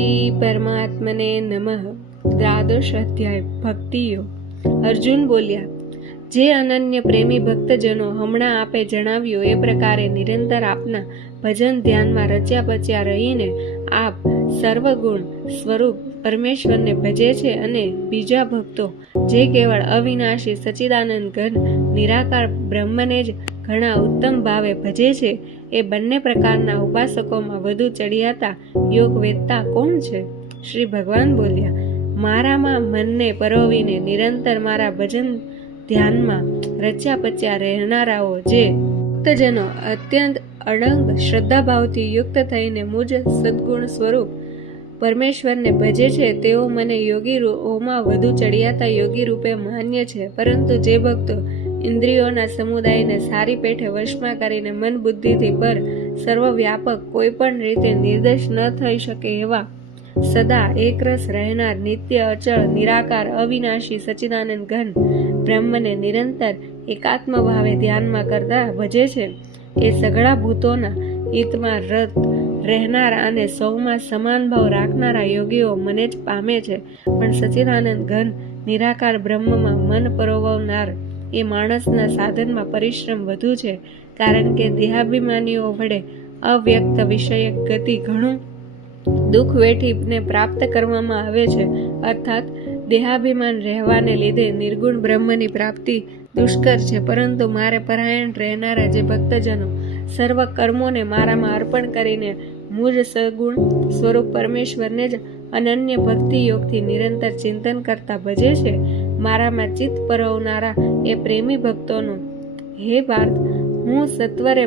શ્રી પરમાત્મને નમઃ. દ્વાદશ અધ્યાય ભક્તિ યોગ. અર્જુન બોલ્યા, જે અનન્ય પ્રેમી ભક્તજનો હમણાં આપે જણાવ્યું એ પ્રકારે નિરંતર આપના ભજન ધ્યાનમાં રચ્યા પચ્યા રહીને આપ સર્વગુણ સ્વરૂપ પરમેશ્વરને ભજે છે અને બીજા ભક્તો જે કેવળ અવિનાશી સચ્ચિદાનંદ ઘન નિરાકાર બ્રહ્મને જ ઘણા ઉત્તમ ભાવે ભજે છે, એ બંને પ્રકારના ઉપાસકોમાં વધુ ચડિયાતા યોગ વેદતા કોણ છે? શ્રી ભગવાન બોલ્યા, મારામાં મનને પરોવીને નિરંતર મારા ભજન ધ્યાનમાં રચ્યા પચ્યા રહેનારાઓ જે ભક્તજનો અત્યંત અડંગ શ્રદ્ધાભાવથી યુક્ત થઈને મુજ સદ્ગુણ સ્વરૂપ પરમેશ્વરને ભજે છે, તેઓ મને યોગીઓમાં વધુ ચડિયાતા યોગી રૂપે માન્ય છે. પરંતુ જે ભક્તો ઇન્દ્રિયોના સમુદાયને સારી પેઠે વશમાં કરીને મન બુદ્ધિથી પર સર્વવ્યાપક કોઈ પણ રીતે નિર્દેશ ન થઈ શકે એવા સદા એકરસ રહેનાર નિત્ય અચળ નિરાકાર અવિનાશી સચ્ચિદાનંદ ઘન બ્રહ્મને નિરંતર એકાત્મ ભાવે ધ્યાનમાં કરતા ભજે છે, એ સઘળા ભૂતોના હિતમાં રત રહેનારા અને સૌમાં સમાન ભાવ રાખનારા યોગીઓ મને જ પામે છે. પણ સચ્ચિદાનંદ ઘન નિરાકાર બ્રહ્મમાં મન પરોવનાર એ માણસના સાધનમાં પરિશ્રમ વધુ છે, કારણ કે દેહાભિમાનીઓ વડે અવ્યક્ત વિષયક ગતિ ઘણું દુઃખ વેઠીને પ્રાપ્ત કરવામાં આવે છે. અર્થાત દેહાભિમાન રહેવાને લીધે નિર્ગુણ બ્રહ્મની પ્રાપ્તિ દુષ્કર છે. પરંતુ મારે પરાયણ રહેનારા જે ભક્તજનો સર્વ કર્મોને મારામાં અર્પણ કરીને મુજ સગુણ સ્વરૂપ પરમેશ્વરને જ અનન્ય ભક્તિ યોગથી નિરંતર ચિંતન કરતા ભજે છે, મારામાં ચિત્ત પરોવનારા એ પ્રેમી ભક્તોનું હે પાર્થ, હું સત્વરે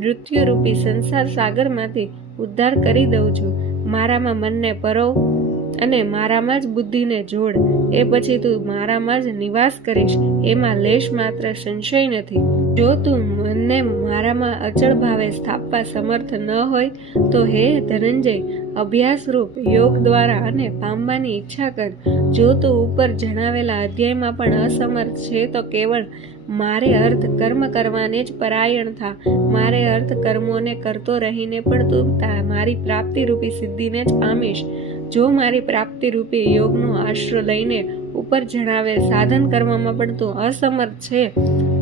મૃત્યુરૂપી સંસાર સાગરમાંથી ઉદ્ધાર કરી દઉં છું. મારામાં મનને પરોવ અને મારામાં જ બુદ્ધિને જોડ, એ પછી તું મારામાં જ નિવાસ કરીશ એમાં લેશ માત્ર સંશય નથી. જો તું મનને મારામાં અચળ ભાવે સ્થાપવા સમર્થ ન હોય તો હે ધનંજય, અભ્યાસરૂપ યોગ દ્વારા અને પામવાની ઈચ્છા કર. જો તું ઉપર જણાવેલા અધ્યાયમાં પણ અસમર્થ છે તો કેવળ મારે અર્થ કર્મ કરવાને જ પરાયણ થા. મારે અર્થ કર્મોને કરતો રહીને પણ તું મારી પ્રાપ્તિરૂપી સિદ્ધિને જ પામીશ. જો મારી પ્રાપ્તિરૂપી યોગનો આશ્રય લઈને ઉપર જણાવેલ સાધન કરવામાં પણ તું અસમર્થ છે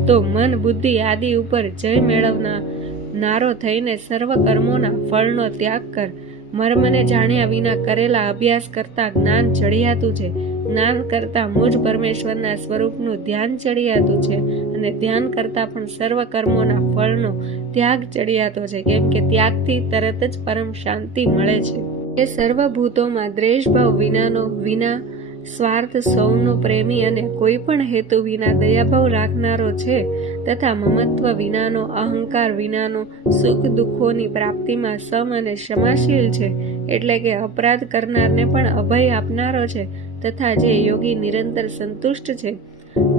તો મન બુદ્ધિ આદિ ઉપર જય મેળવનારો થઈને સર્વ કર્મોના ફળનો ત્યાગ કર. મર્મને જાણ્યા વિના કરેલા અભ્યાસ કરતા જ્ઞાન ચડિયાતું છે. જ્ઞાન કરતા મુજ પરમેશ્વરના સ્વરૂપનું ધ્યાન ચડિયાતું છે અને ધ્યાન કરતા પણ સર્વ કર્મોના ફળનો ત્યાગ ચડિયાતો છે, કેમ કે ત્યાગથી તરત જ પરમ શાંતિ મળે છે. એ સર્વભૂતોમાં દ્વેષભાવ વિનાનો, વિના સ્વાર્થ સૌનો પ્રેમી અને કોઈ પણ હેતુ વિના દયાભાવ રાખનારો છે, તથા મમત્વ વિનાનો, અહંકાર વિનાનો, સુખ દુઃખોની પ્રાપ્તિમાં સમ અને ક્ષમાશીલ છે, એટલે કે અપરાધ કરનારને પણ અભય આપનારો છે, તથા જે યોગી નિરંતર સંતુષ્ટ છે,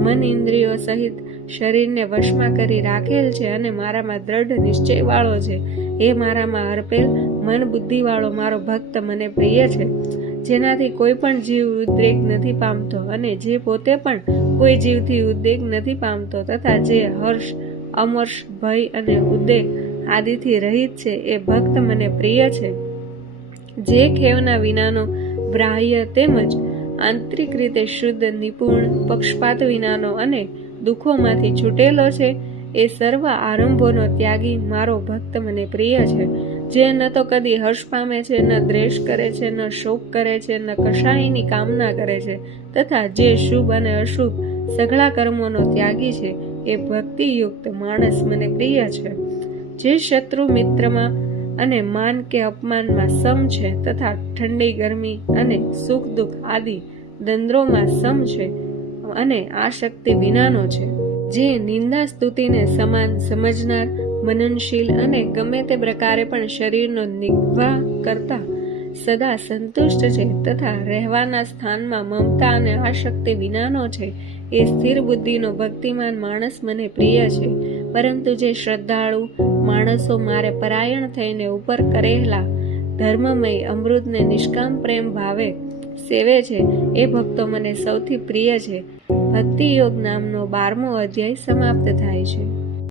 મન ઇન્દ્રિયો સહિત શરીરને વશમાં કરી રાખેલ છે અને મારામાં દ્રઢ નિશ્ચય વાળો છે, એ મારામાં અર્પેલ મન બુદ્ધિ વાળો મારો ભક્ત મને પ્રિય છે, જેનાથી કોઈ પણ જીવ ઉદ્રેક નથી પામતો અને જે પોતે પણ કોઈ જીવથી ઉદ્રેક નથી પામતો, તથા જે હર્ષ અમર્ષ ભય અને ઉદ્રેક આદિથી રહિત છે, એ ભક્ત મને પ્રિય છે. જે ખેવના વિનાનો, બાહ્ય તેમજ આંતરિક રીતે શુદ્ધ, નિપુણ, પક્ષપાત વિનાનો અને દુઃખોમાંથી છૂટેલો છે, એ સર્વ આરંભોનો ત્યાગી મારો ભક્ત મને પ્રિય છે. જે ન તો કદી હર્ષ પામે છે, ન દ્વેષ કરે છે, ન શોક કરે છે, ન કશાયની કામના કરે છે, તથા જે શુભ અને અશુભ સઘળા કર્મોનો ત્યાગી છે, એ ભક્તિયુક્ત માણસ મને પ્રિય છે. જે શત્રુ મિત્રમાં અને માન કે અપમાનમાં સમ છે, તથા ઠંડી ગરમી અને સુખ દુઃખ આદિ દ્વંદ્વોમાં સમ છે અને આસક્તિ વિનાનો છે. જે નિંદા સ્તુતિને સમાન સમજનાર, મનનશીલ અને ગમે તે પ્રકારે પણ શરીરનો નિર્વાહ કરતા સદા સંતુષ્ટ છે, તથા રહેવાના સ્થાનમાં મમતા અને આસક્તિ વિનાનો છે, એ સ્થિર બુદ્ધિનો ભક્તિમાન માણસ મને પ્રિય છે. પરંતુ જે શ્રદ્ધાળુ માણસો મારે પરાયણ થઈને ઉપર કરેલા ધર્મમય અમૃતને નિષ્કામ પ્રેમ ભાવે સેવે છે, એ ભક્તો મને સૌથી પ્રિય છે. ભક્તિ યોગ નામનો 12મો અધ્યાય સમાપ્ત થાય છે.